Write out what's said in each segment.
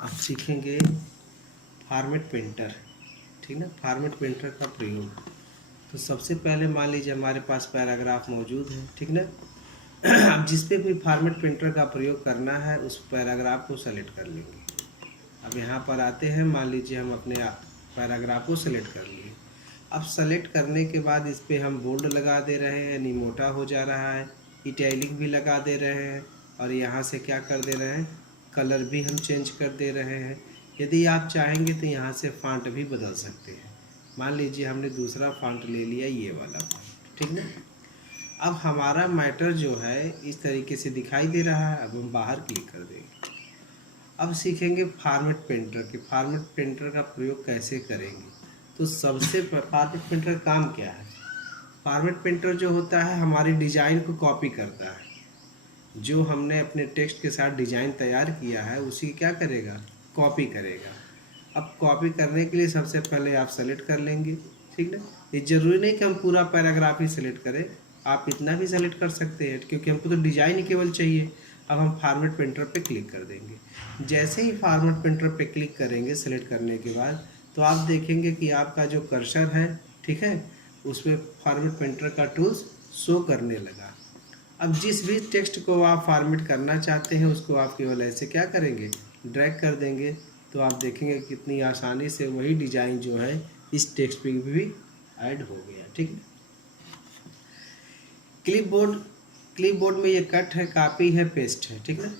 आप सीखेंगे format painter, ठीक ना, फॉर्मेट पेंटर का प्रयोग। तो सबसे पहले मान लीजिए हमारे पास पैराग्राफ मौजूद है, ठीक ना। अब जिस पे भी फॉर्मेट पेंटर का प्रयोग करना है उस पैराग्राफ को सेलेक्ट कर लेंगे। अब यहाँ पर आते हैं, मान लीजिए हम अपने पैराग्राफ को सेलेक्ट कर लिए। अब सेलेक्ट करने के बाद इस पर हम बोल्ड लगा दे रहे हैं, यानी मोटा हो जा रहा है, इटैलिक भी लगा दे रहे हैं, और यहाँ से क्या कर दे रहे हैं, कलर भी हम चेंज कर दे रहे हैं। यदि आप चाहेंगे तो यहाँ से फ़ॉन्ट भी बदल सकते हैं। मान लीजिए हमने दूसरा फ़ॉन्ट ले लिया, ये वाला फ़ॉन्ट, ठीक ना। अब हमारा मैटर जो है इस तरीके से दिखाई दे रहा है। अब हम बाहर क्लिक कर देंगे। अब सीखेंगे फॉर्मेट पेंटर के, फॉर्मेट पेंटर का प्रयोग कैसे करेंगे। तो सबसे फॉर्मेट पेंटर काम क्या है। फॉर्मेट पेंटर जो होता है हमारी डिज़ाइन को कॉपी करता है। जो हमने अपने टेक्स्ट के साथ डिज़ाइन तैयार किया है उसी क्या करेगा, कॉपी करेगा। अब कॉपी करने के लिए सबसे पहले आप सेलेक्ट कर लेंगे, ठीक ना। ये ज़रूरी नहीं कि हम पूरा पैराग्राफ ही सेलेक्ट करें, आप इतना भी सेलेक्ट कर सकते हैं, क्योंकि हमको तो डिज़ाइन ही केवल चाहिए। अब हम फॉर्मेट पेंटर पे क्लिक कर देंगे। जैसे ही फॉर्मेट पेंटर पे क्लिक करेंगे सेलेक्ट करने के बाद, तो आप देखेंगे कि आपका जो कर्सर है, ठीक है, उसमें फॉर्मेट पेंटर का टूल्स शो करने लगा। अब जिस भी टेक्स्ट को आप फॉर्मेट करना चाहते हैं उसको आप केवल ऐसे क्या करेंगे, ड्रैग कर देंगे, तो आप देखेंगे कितनी आसानी से वही डिज़ाइन जो है इस टेक्स्ट पे भी ऐड हो गया, ठीक है। क्लिपबोर्ड में ये कट है, कॉपी है, पेस्ट है, ठीक है।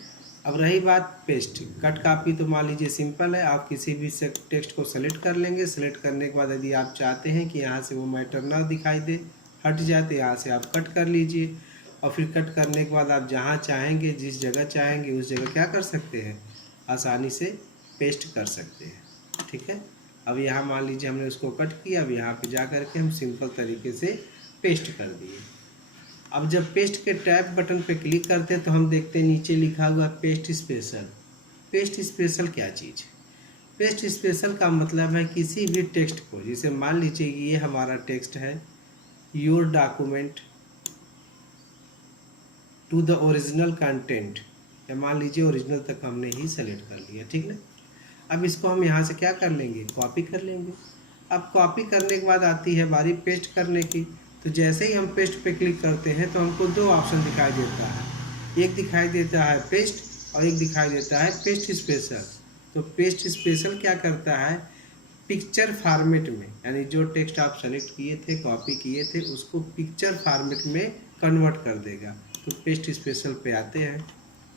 अब रही बात पेस्ट, कट कॉपी तो मान लीजिए सिंपल है, आप किसी भी टेक्स्ट को सेलेक्ट कर लेंगे। सेलेक्ट करने के बाद यदि आप चाहते हैं कि यहाँ से वो मैटर ना दिखाई दे, हट जाते, यहाँ से आप कट कर लीजिए। और फिर कट करने के बाद आप जहाँ चाहेंगे, जिस जगह चाहेंगे उस जगह क्या कर सकते हैं, आसानी से पेस्ट कर सकते हैं, ठीक है। अब यहाँ मान लीजिए हमने उसको कट किया, अब यहाँ पे जा कर के हम सिंपल तरीके से पेस्ट कर दिए। अब जब पेस्ट के टैब बटन पे क्लिक करते हैं तो हम देखते हैं नीचे लिखा हुआ पेस्ट स्पेशल। पेस्ट स्पेशल क्या चीज़ है। पेस्ट स्पेशल का मतलब है किसी भी टेक्स्ट को, जैसे मान लीजिए ये हमारा टेक्स्ट है, your document to the original content, या मान लीजिए ओरिजिनल तक हमने ही सेलेक्ट कर लिया, ठीक ना। अब इसको हम यहाँ से क्या कर लेंगे, कॉपी कर लेंगे। अब कॉपी करने के बाद आती है बारी पेस्ट करने की। तो जैसे ही हम पेस्ट पे क्लिक करते हैं तो हमको दो ऑप्शन दिखाई देता है, एक दिखाई देता है पेस्ट और एक दिखाई देता है पेस्ट स्पेशल। तो पेस्ट स्पेशल क्या करता है, पिक्चर फॉर्मेट में, यानी जो टेक्स्ट आप सेलेक्ट किए थे, कॉपी किए थे, उसको पिक्चर फॉर्मेट में कन्वर्ट कर देगा। तो पेस्ट स्पेशल पे आते हैं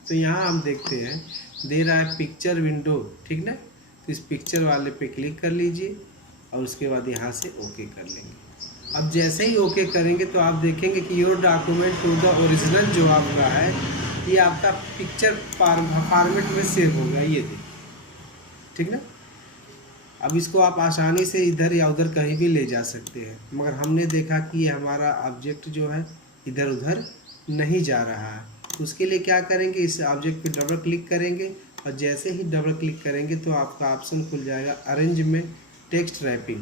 तो यहाँ हम देखते हैं दे रहा है पिक्चर विंडो, ठीक ना। तो इस पिक्चर वाले पे क्लिक कर लीजिए और उसके बाद यहाँ से ओके कर लेंगे। अब जैसे ही ओके करेंगे तो आप देखेंगे कि your document to the original जो आपका है ये आपका पिक्चर फॉर्मेट में सेव होगा, ये देखिए, ठीक ना। अब इसको आप आसानी से इधर या उधर कहीं भी ले जा सकते हैं, मगर हमने देखा कि ये हमारा ऑब्जेक्ट जो है इधर उधर नहीं जा रहा है। उसके लिए क्या करेंगे, इस ऑब्जेक्ट पे डबल क्लिक करेंगे और जैसे ही डबल क्लिक करेंगे तो आपका ऑप्शन खुल जाएगा अरेंज में टेक्स्ट रैपिंग।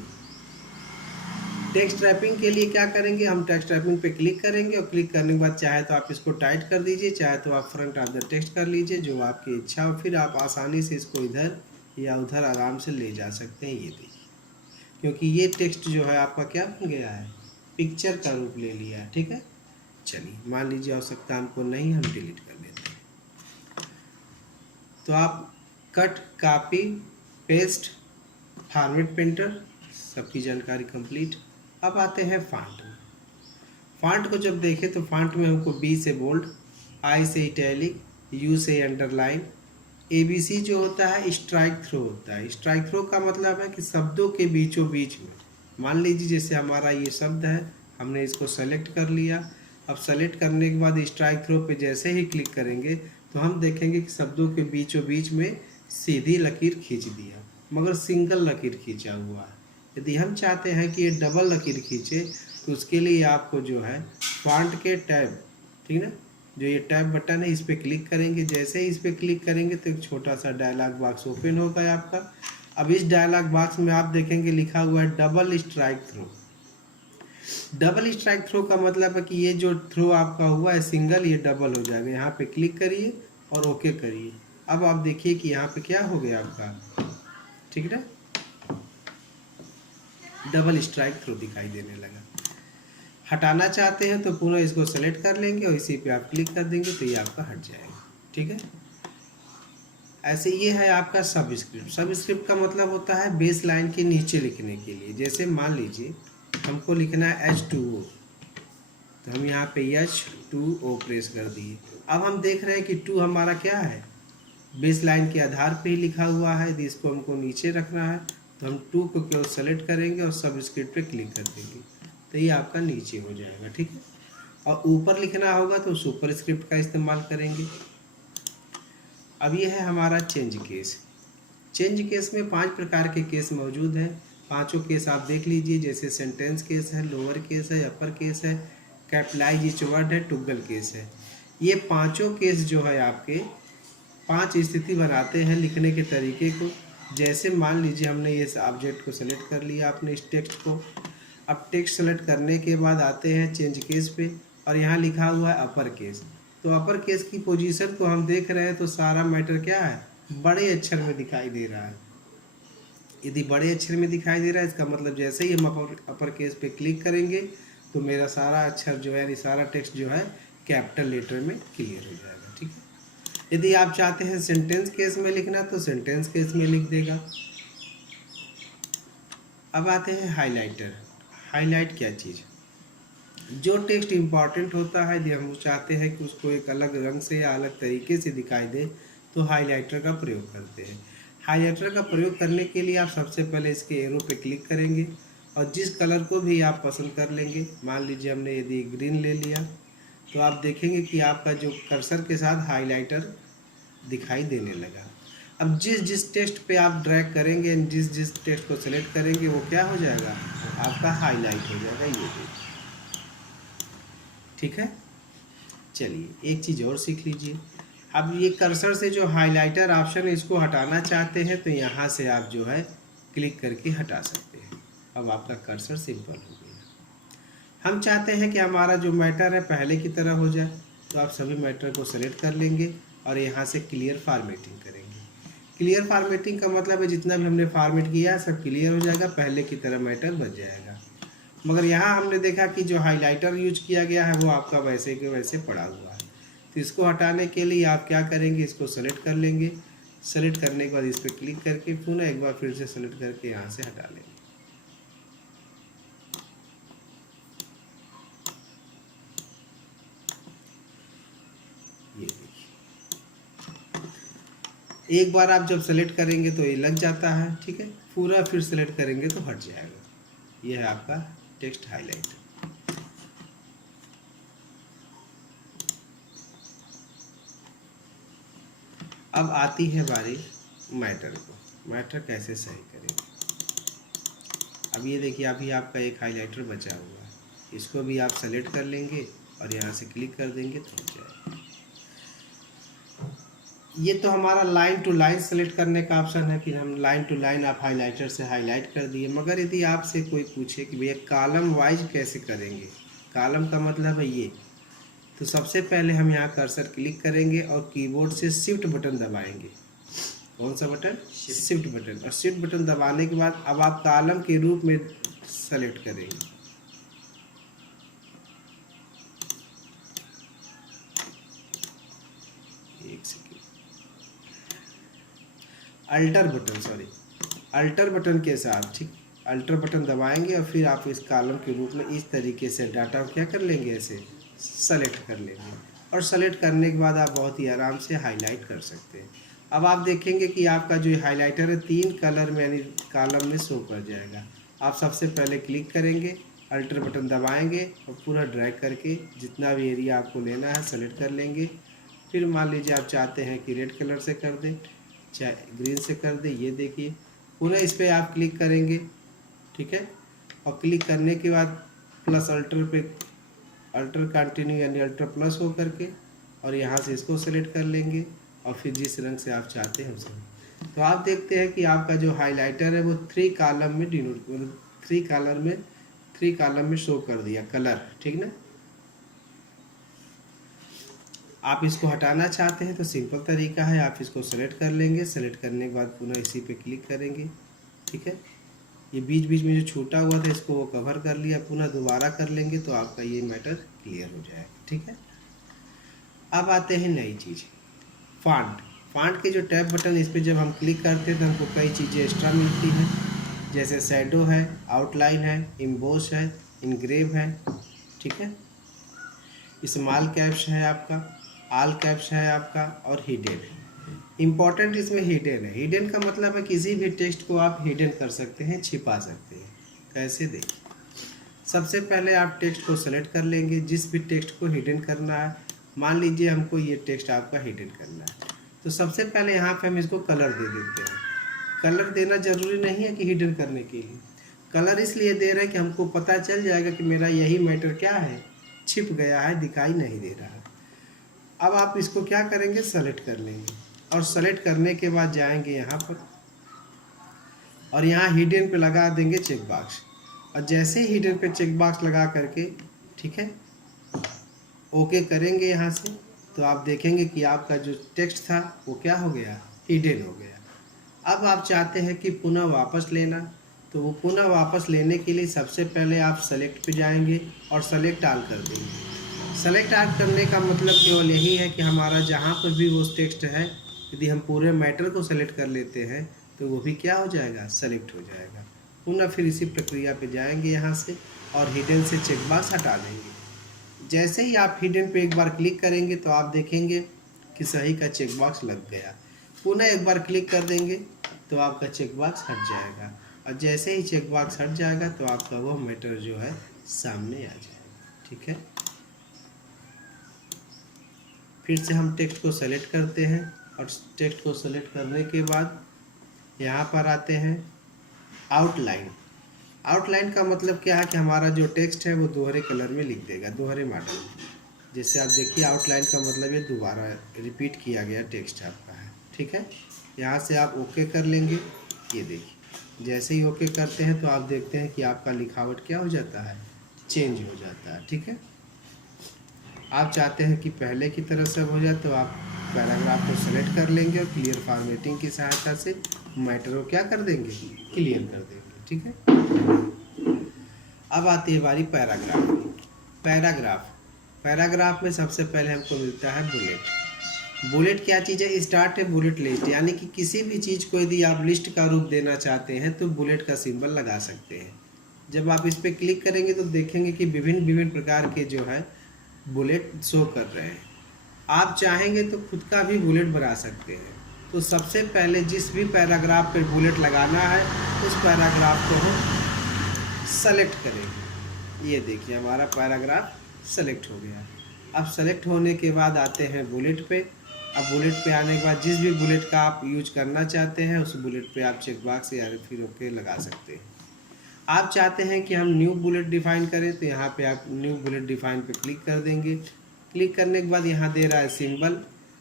टेक्स्ट रैपिंग के लिए क्या करेंगे, हम टेक्स्ट रैपिंग पे क्लिक करेंगे और क्लिक करने के बाद चाहे तो आप इसको टाइट कर दीजिए, चाहे तो आप फ्रंट ऑफ द टेक्स्ट कर लीजिए, जो आपकी इच्छा हो। फिर आप आसानी से इसको इधर या उधर आराम से ले जा सकते हैं, ये देखिए, क्योंकि ये टेक्स्ट जो है आपका क्या बन गया है, पिक्चर का रूप ले लिया है, ठीक है। चलिए मान लीजिए आवश्यकता हमको नहीं, हम डिलीट कर देते हैं। तो आप cut, copy, paste, format painter, सबकी जानकारी कंप्लीट। अब आते हैं फॉन्ट में। फॉन्ट को जब देखें तो फॉन्ट में हमको बी से बोल्ड, आई से इटैलिक, यू से अंडरलाइन, ABC जो होता है स्ट्राइक थ्रो होता है। स्ट्राइक थ्रो का मतलब है कि शब्दों के बीचों बीच में, मान लीजिए जैसे हमारा ये शब्द है, हमने इसको सेलेक्ट कर लिया। अब सेलेक्ट करने के बाद स्ट्राइक थ्रो पे जैसे ही क्लिक करेंगे तो हम देखेंगे कि शब्दों के बीचों बीच में सीधी लकीर खींच दिया, मगर सिंगल लकीर खींचा हुआ है। यदि हम चाहते हैं कि ये डबल लकीर खींचे तो उसके लिए आपको जो है फॉन्ट के टैब, ठीक ना, जो ये टैब बटन है इस पर क्लिक करेंगे। जैसे ही इस पर क्लिक करेंगे तो एक छोटा सा डायलॉग बॉक्स ओपन होगा आपका। अब इस डायलॉग बॉक्स में आप देखेंगे लिखा हुआ है double strike through. Double strike through का मतलब है कि ये जो थ्रो आपका हुआ है सिंगल, ये डबल हो जाएगा। यहाँ पे क्लिक करिए और ओके करिए। अब आप देखिए कि यहाँ पे क्या हो गया आपका, ठीक ना, डबल स्ट्राइक थ्रो दिखाई देने लगा। हटाना चाहते हैं तो पुनः इसको सेलेक्ट कर लेंगे और इसी पे आप क्लिक कर देंगे तो ये आपका हट जाएगा, ठीक है। ऐसे ये है आपका सब स्क्रिप्ट। सब स्क्रिप्ट का मतलब होता है बेस लाइन के नीचे लिखने के लिए। जैसे मान लीजिए हमको लिखना है H2O, तो हम यहाँ पे H2O प्रेस कर दिए। अब हम देख रहे हैं कि 2 हमारा क्या है, बेस लाइन के आधार पे ही लिखा हुआ है, यदि इसको हमको नीचे रखना है तो हम 2 को केवल सेलेक्ट करेंगे और सब स्क्रिप्ट पे क्लिक कर देंगे तो ये आपका नीचे हो जाएगा, ठीक है। और ऊपर लिखना होगा तो सुपर स्क्रिप्ट का इस्तेमाल करेंगे। अब ये है हमारा चेंज केस। चेंज केस में 5 प्रकार के केस मौजूद हैं। पांचों केस आप देख लीजिए, जैसे सेंटेंस केस है, लोअर केस है, अपर केस है, कैपिटलाइज ईच वर्ड है, टुगल केस है। ये पांचों केस जो है आपके 5 स्थिति बनाते हैं लिखने के तरीके को। जैसे मान लीजिए हमने ये ऑब्जेक्ट को सेलेक्ट कर लिया, आपने इस टेक्स्ट को। अब टेक्स्ट सेलेक्ट करने के बाद आते हैं चेंज केस पे और यहाँ लिखा हुआ है अपर केस। तो अपर केस की पोजीशन को हम देख रहे हैं तो सारा मैटर क्या है, बड़े अक्षर में दिखाई दे रहा है। यदि बड़े अक्षर में दिखाई दे रहा है इसका मतलब जैसे ही हम अपर केस पे क्लिक करेंगे तो मेरा सारा अक्षर जो है, सारा टेक्स्ट जो है कैपिटल लेटर में क्लियर हो जाएगा, ठीक है। यदि आप चाहते हैं सेंटेंस केस में लिखना तो सेंटेंस केस में लिख देगा। अब आते हैं हाइलाइटर। हाईलाइट क्या चीज़, जो टेक्स्ट इम्पॉर्टेंट होता है यदि हम चाहते हैं कि उसको एक अलग रंग से या अलग तरीके से दिखाई दे तो हाइलाइटर का प्रयोग करते हैं। हाइलाइटर का प्रयोग करने के लिए आप सबसे पहले इसके एरो पे क्लिक करेंगे और जिस कलर को भी आप पसंद कर लेंगे, मान लीजिए हमने यदि ग्रीन ले लिया तो आप देखेंगे कि आपका जो कर्सर के साथ हाइलाइटर दिखाई देने लगा। अब जिस जिस टेक्स्ट पे आप ड्रैग करेंगे, जिस जिस टेक्स्ट को सेलेक्ट करेंगे वो क्या हो जाएगा, आपका हाईलाइट हो जाएगा। ये देखिए, ठीक है। चलिए एक चीज़ और सीख लीजिए। अब ये कर्सर से जो हाइलाइटर ऑप्शन है इसको हटाना चाहते हैं तो यहाँ से आप जो है क्लिक करके हटा सकते हैं। अब आपका कर्सर सिंपल हो गया। हम चाहते हैं कि हमारा जो मैटर है पहले की तरह हो जाए तो आप सभी मैटर को सेलेक्ट कर लेंगे और यहाँ से क्लियर फॉर्मेटिंग करेंगे। क्लियर फॉर्मेटिंग का मतलब है जितना भी हमने फॉर्मेट किया सब क्लियर हो जाएगा, पहले की तरह मैटर बच जाएगा। मगर यहाँ हमने देखा कि जो हाइलाइटर यूज किया गया है वो आपका वैसे के वैसे पड़ा हुआ है। तो इसको हटाने के लिए आप क्या करेंगे, इसको सेलेक्ट कर लेंगे। सेलेक्ट करने के बाद इस पर क्लिक करके पुनः एक बार फिर से सेलेक्ट करके यहाँ से हटा लेंगे। ये देखिए, एक बार आप जब सेलेक्ट करेंगे तो ये लग जाता है, ठीक है। पूरा फिर सेलेक्ट करेंगे तो हट जाएगा। यह है आपका टेक्स्ट हाईलाइट। अब आती है बारी मैटर को। मैटर कैसे सही करेंगे। अब ये देखिए अभी आपका एक हाइलाइटर बचा हुआ है, इसको भी आप सेलेक्ट कर लेंगे और यहाँ से क्लिक कर देंगे तो हो जाएगा। ये तो हमारा लाइन टू लाइन सेलेक्ट करने का ऑप्शन है कि हम लाइन टू लाइन आप हाइलाइटर से हाईलाइट कर दिए। मगर यदि आपसे कोई पूछे कि भैया कॉलम वाइज कैसे करेंगे, कॉलम का मतलब है ये, तो सबसे पहले हम यहाँ कर्सर क्लिक करेंगे और कीबोर्ड से शिफ्ट बटन दबाएंगे। कौन सा बटन, शिफ्ट बटन। और शिफ्ट बटन दबाने के बाद अब आप कॉलम के रूप में सेलेक्ट करेंगे। एक second, alter button, sorry alter button के साथ, ठीक, अल्टर बटन दबाएंगे और फिर आप इस कॉलम के रूप में इस तरीके से डाटा क्या कर लेंगे, ऐसे सेलेक्ट कर लेंगे। और सेलेक्ट करने के बाद आप बहुत ही आराम से हाईलाइट कर सकते हैं। अब आप देखेंगे कि आपका जो हाइलाइटर है 3 कलर में यानी कॉलम में शो कर जाएगा। आप सबसे पहले क्लिक करेंगे, अल्टर बटन दबाएंगे और पूरा ड्रैग करके जितना भी एरिया आपको लेना है सेलेक्ट कर लेंगे। फिर मान लीजिए आप चाहते हैं कि रेड कलर से कर दें, चाहे ग्रीन से कर दें। ये देखिए पुनः इस पर आप क्लिक करेंगे, ठीक है। और क्लिक करने के बाद प्लस अल्टर पे, अल्टर कंटिन्यू यानी अल्टर प्लस हो करके और यहाँ से इसको सेलेक्ट कर लेंगे और फिर जिस रंग से आप चाहते हैं उसे। तो आप देखते हैं कि आपका जो हाइलाइटर है वो 3 कॉलम में डिनोट, 3 कॉलम में शो कर दिया कलर, ठीक ना। आप इसको हटाना चाहते हैं तो सिंपल तरीका है, आप इसको सेलेक्ट कर लेंगे। सेलेक्ट करने के बाद पुनः इसी पे क्लिक करेंगे, ठीक है। ये बीच बीच में जो छूटा हुआ था इसको वो कवर कर लिया, पुनः दोबारा कर लेंगे तो आपका ये मैटर क्लियर हो जाएगा, ठीक है। अब आते हैं नई चीज़, फॉन्ट। फॉन्ट के जो टैब बटन, इस पर जब हम क्लिक करते हैं तो हमको कई चीज़ें एक्स्ट्रा मिलती हैं, जैसे शैडो है, आउटलाइन है, इम्बोस है, इनग्रेव है, ठीक है। स्मॉल कैप्स है आपका, ऑल कैप्स है आपका, और हिडन है। इम्पॉर्टेंट इसमें हिडन है। हिडन का मतलब है किसी भी टेक्स्ट को आप हिडन कर सकते हैं, छिपा सकते हैं। कैसे देखिए, सबसे पहले आप टेक्स्ट को सेलेक्ट कर लेंगे, जिस भी टेक्स्ट को हिडन करना है। मान लीजिए हमको ये टेक्स्ट आपका हिडन करना है, तो सबसे पहले यहाँ पे हम इसको कलर दे देते हैं। कलर देना ज़रूरी नहीं है कि हिडन करने के लिए, कलर इसलिए दे रहे हैं कि हमको पता चल जाएगा कि मेरा यही मैटर क्या है, छिप गया है, दिखाई नहीं दे रहा। अब आप इसको क्या करेंगे, सेलेक्ट कर लेंगे, और सेलेक्ट करने के बाद जाएंगे यहाँ पर और यहाँ हिडन पे लगा देंगे चेक बॉक्स। और जैसे ही हिडन पे चेक बॉक्स लगा करके, ठीक है, ओके करेंगे यहाँ से, तो आप देखेंगे कि आपका जो टेक्स्ट था वो क्या हो गया, हिडन हो गया। अब आप चाहते हैं कि पुनः वापस लेना, तो वो पुनः वापस लेने के लिए सबसे पहले आप सेलेक्ट पे जाएंगे और सेलेक्ट ऑल कर देंगे। सेलेक्ट ऑल करने का मतलब केवल यही है कि हमारा जहाँ पर भी वो टेक्स्ट है, यदि हम पूरे मैटर को सेलेक्ट कर लेते हैं तो वो भी क्या हो जाएगा, सेलेक्ट हो जाएगा। पुनः फिर इसी प्रक्रिया पे जाएंगे यहाँ से और हिडन से चेक बॉक्स हटा देंगे। जैसे ही आप हिडन पे एक बार क्लिक करेंगे तो आप देखेंगे कि सही का चेक बॉक्स लग गया। पुनः एक बार क्लिक कर देंगे तो आपका चेक बॉक्स हट जाएगा, और जैसे ही चेक बॉक्स हट जाएगा तो आपका वो मैटर जो है सामने आ जाएगा, ठीक है। फिर से हम टेक्स्ट को सेलेक्ट करते हैं, और टेक्स्ट को सेलेक्ट करने के बाद यहाँ पर आते हैं आउटलाइन। आउटलाइन का मतलब क्या है कि हमारा जो टेक्स्ट है वो दोहरे कलर में लिख देगा, दोहरे मॉडल में। जैसे आप देखिए, आउटलाइन का मतलब ये दोबारा रिपीट किया गया टेक्स्ट आपका है, ठीक है। यहाँ से आप ओके कर लेंगे। ये देखिए, जैसे ही ओके करते हैं तो आप देखते हैं कि आपका लिखावट क्या हो जाता है, चेंज हो जाता है, ठीक है। आप चाहते हैं कि पहले की तरह सब हो जाए तो आप पैराग्राफ को सेलेक्ट कर लेंगे और क्लियर फॉर्मेटिंग की सहायता से मैटर को क्या कर देंगे, क्लियर कर देंगे, ठीक है। अब आती है बारी पैराग्राफ की। पैराग्राफ में सबसे पहले हमको मिलता है बुलेट। बुलेट क्या चीज़ है, स्टार्ट है बुलेट लिस्ट, यानी कि किसी भी चीज़ को यदि आप लिस्ट का रूप देना चाहते हैं तो बुलेट का सिंबल लगा सकते हैं। जब आप इस पर क्लिक करेंगे तो देखेंगे कि विभिन्न विभिन्न प्रकार के जो है बुलेट शो कर रहे हैं। आप चाहेंगे तो खुद का भी बुलेट बना सकते हैं। तो सबसे पहले जिस भी पैराग्राफ पर बुलेट लगाना है उस पैराग्राफ को हम सेलेक्ट करेंगे। ये देखिए, हमारा पैराग्राफ सेलेक्ट हो गया। अब सेलेक्ट होने के बाद आते हैं बुलेट पे। अब बुलेट पे आने के बाद जिस भी बुलेट का आप यूज करना चाहते हैं उस बुलेट पे आप चेक बॉक्स या फिर ओके लगा सकते हैं। आप चाहते हैं कि हम न्यू बुलेट डिफाइन करें तो यहाँ पे आप न्यू बुलेट डिफाइन पे क्लिक कर देंगे। क्लिक करने के बाद यहाँ दे रहा है सिंबल,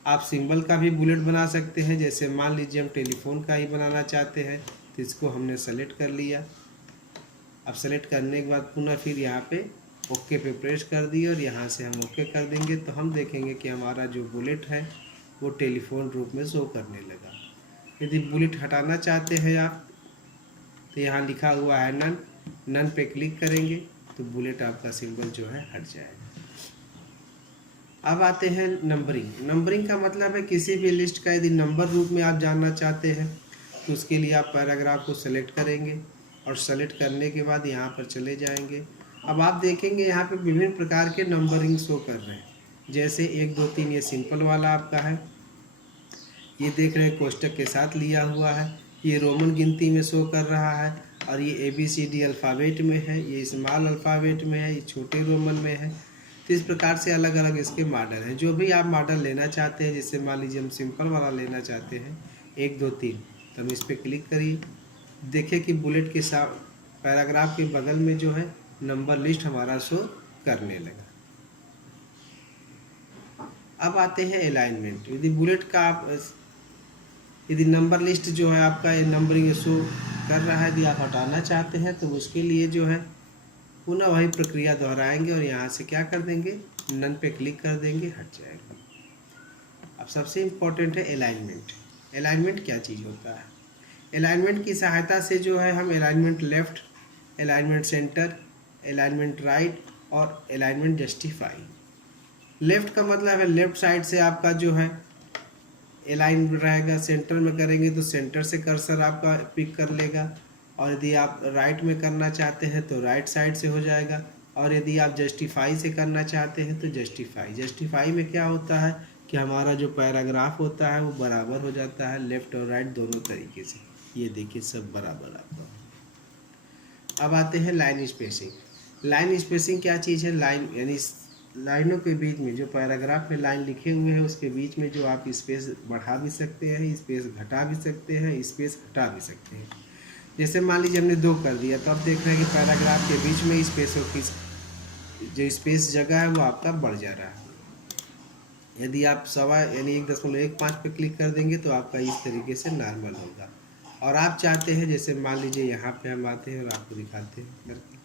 आप सिंबल का भी बुलेट बना सकते हैं। जैसे मान लीजिए हम टेलीफोन का ही बनाना चाहते हैं तो इसको हमने सेलेक्ट कर लिया। अब सेलेक्ट करने के बाद पुनः फिर यहाँ पे ओके पे प्रेस कर दिए और यहाँ से हम ओके कर देंगे तो हम देखेंगे कि हमारा जो बुलेट है वो टेलीफोन रूप में शो करने लगा। यदि बुलेट हटाना चाहते हैं आप तो यहाँ लिखा हुआ है नन, नन पे क्लिक करेंगे तो बुलेट आपका सिंबल जो है हट जाएगा। अब आते हैं नंबरिंग। नंबरिंग का मतलब है किसी भी लिस्ट का यदि नंबर रूप में आप जानना चाहते हैं तो उसके लिए आप पैराग्राफ को सेलेक्ट करेंगे और सेलेक्ट करने के बाद यहाँ पर चले जाएंगे। अब आप देखेंगे यहाँ पे विभिन्न प्रकार के नंबरिंग शो कर रहे हैं। जैसे 1 2 3 ये सिंपल वाला आपका है, ये देख रहे हैं कोष्टक के साथ लिया हुआ है, ये रोमन गिनती में शो कर रहा है, और ये ABCD अल्फ़ाबेट में है, ये स्मॉल अल्फ़ाबेट में है, ये छोटे रोमन में है। तो इस प्रकार से अलग अलग इसके मॉडल हैं। जो भी आप मॉडल लेना चाहते हैं, जैसे मान लीजिए हम सिंपल वाला लेना चाहते हैं 1 2 3, तो हम इस पर क्लिक करिए। देखिए कि बुलेट के साथ पैराग्राफ के बगल में जो है नंबर लिस्ट हमारा शो करने लगा। अब आते हैं अलाइनमेंट। यदि बुलेट का आप यदि नंबर लिस्ट जो है आपका ये नंबरिंग शो कर रहा है, यदि आप हटाना चाहते हैं तो उसके लिए जो है पुनः वही प्रक्रिया दोहराएंगे और यहाँ से क्या कर देंगे, नन पे क्लिक कर देंगे, हट जाएगा। अब सबसे इम्पोर्टेंट है अलाइनमेंट। अलाइनमेंट क्या चीज़ होता है? अलाइनमेंट की सहायता से जो है हम alignment left, alignment centre, alignment right और अलाइनमेंट जस्टिफाई। लेफ़्ट का मतलब है लेफ़्ट साइड से आपका जो है अलाइन रहेगा, सेंटर में करेंगे तो सेंटर से कर्सर आपका पिक कर लेगा, और यदि आप राइट में करना चाहते हैं तो राइट साइड से हो जाएगा, और यदि आप जस्टिफाई से करना चाहते हैं तो जस्टिफाई। जस्टिफाई में क्या होता है कि हमारा जो पैराग्राफ होता है वो बराबर हो जाता है, लेफ़्ट और राइट दोनों तरीके से। ये देखिए सब बराबर आपका। अब आते हैं लाइन स्पेसिंग। लाइन स्पेसिंग क्या चीज़ है? लाइन यानी लाइनों के बीच में जो पैराग्राफ में लाइन लिखे हुए हैं उसके बीच में जो आप स्पेस बढ़ा भी सकते हैं, स्पेस घटा भी सकते हैं, स्पेस हटा भी सकते हैं। जैसे मान लीजिए हमने 2 कर दिया तो अब देख रहे हैं कि पैराग्राफ के बीच में स्पेसों की जो स्पेस जगह है वो आपका बढ़ जा रहा है। यदि आप सवा यानी 1.15 पे क्लिक कर देंगे तो आपका इस तरीके से नॉर्मल होगा। और आप चाहते हैं, जैसे मान लीजिए यहाँ पे हम आते हैं और आपको दिखाते हैं करके,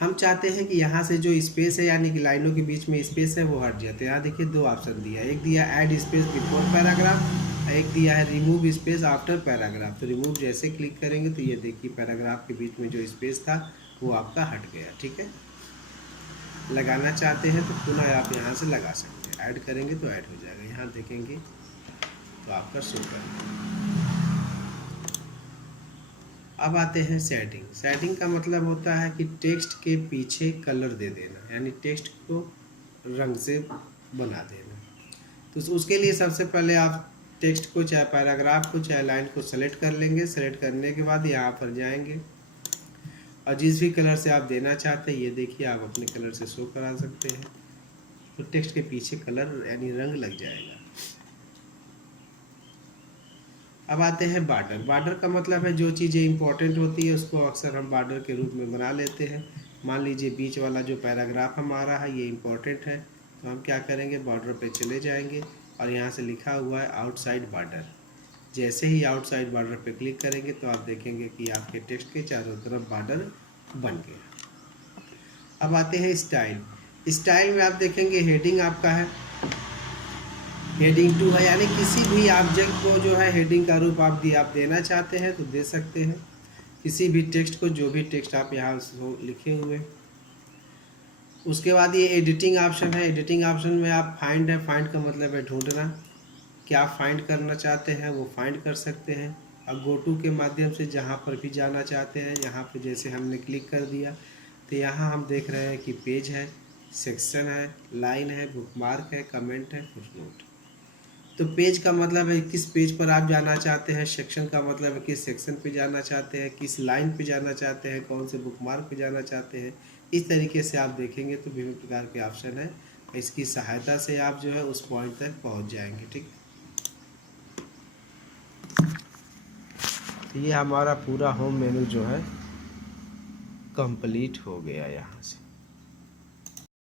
हम चाहते हैं कि यहाँ से जो स्पेस है यानी कि लाइनों के बीच में स्पेस है वो हट जाते हैं। यहाँ देखिए 2 ऑप्शन दिया है, एक दिया ऐड स्पेस बिफोर पैराग्राफ, एक दिया है रिमूव स्पेस आफ्टर पैराग्राफ। तो रिमूव जैसे क्लिक करेंगे तो ये देखिए पैराग्राफ के बीच में जो स्पेस था वो आपका हट गया। ठीक है, लगाना चाहते हैं तो पुनः आप यहाँ से लगा सकते हैं, ऐड करेंगे तो ऐड हो जाएगा। यहाँ देखेंगे तो आपका शो करेगा। अब आते हैं सेटिंग। सेटिंग का मतलब होता है कि टेक्स्ट के पीछे कलर दे देना, यानी टेक्स्ट को रंग से बना देना। तो उसके लिए सबसे पहले आप टेक्स्ट को, चाहे पैराग्राफ को, चाहे लाइन को सेलेक्ट कर लेंगे। सेलेक्ट करने के बाद यहाँ पर जाएंगे और जिस भी कलर से आप देना चाहते हैं, ये देखिए आप अपने कलर से शो करा सकते हैं, तो टेक्स्ट के पीछे कलर यानी रंग लग जाएगा। अब आते हैं बॉर्डर। बॉर्डर का मतलब है जो चीज़ें इंपॉर्टेंट होती है उसको अक्सर हम बॉर्डर के रूप में बना लेते हैं। मान लीजिए बीच वाला जो पैराग्राफ हमारा है ये इंपॉर्टेंट है, तो हम क्या करेंगे, बॉर्डर पे चले जाएंगे और यहाँ से लिखा हुआ है आउटसाइड बॉर्डर। जैसे ही आउटसाइड बॉर्डर पे क्लिक करेंगे तो आप देखेंगे कि आपके टेक्स्ट के चारों तरफ बॉर्डर बन गया। अब आते हैं स्टाइल। स्टाइल में आप देखेंगे हेडिंग आपका है, हेडिंग 2 है, यानी किसी भी ऑब्जेक्ट को जो है हेडिंग का रूप आप देना चाहते हैं तो दे सकते हैं। किसी भी टेक्स्ट को, जो भी टेक्स्ट आप यहाँ लिखे हुए। उसके बाद ये एडिटिंग ऑप्शन है। एडिटिंग ऑप्शन में आप फाइंड है, फाइंड का मतलब है ढूंढना, क्या फाइंड करना चाहते हैं वो फाइंड कर सकते हैं। और गो टू के माध्यम से जहाँ पर भी जाना चाहते हैं, यहाँ पे जैसे हमने क्लिक कर दिया तो यहाँ हम देख रहे हैं कि पेज है, सेक्शन है, लाइन है, बुकमार्क है, कमेंट है, फुटनोट। तो पेज का मतलब है किस पेज पर आप जाना चाहते हैं, सेक्शन का मतलब है किस सेक्शन पे जाना चाहते हैं, किस लाइन पे जाना चाहते हैं, कौन से बुकमार्क पे जाना चाहते हैं। इस तरीके से आप देखेंगे तो विभिन्न प्रकार के ऑप्शन है, इसकी सहायता से आप जो है उस पॉइंट तक पहुंच जाएंगे। ठीक, तो ये हमारा पूरा होम मेनू जो है कंप्लीट हो गया यहाँ से।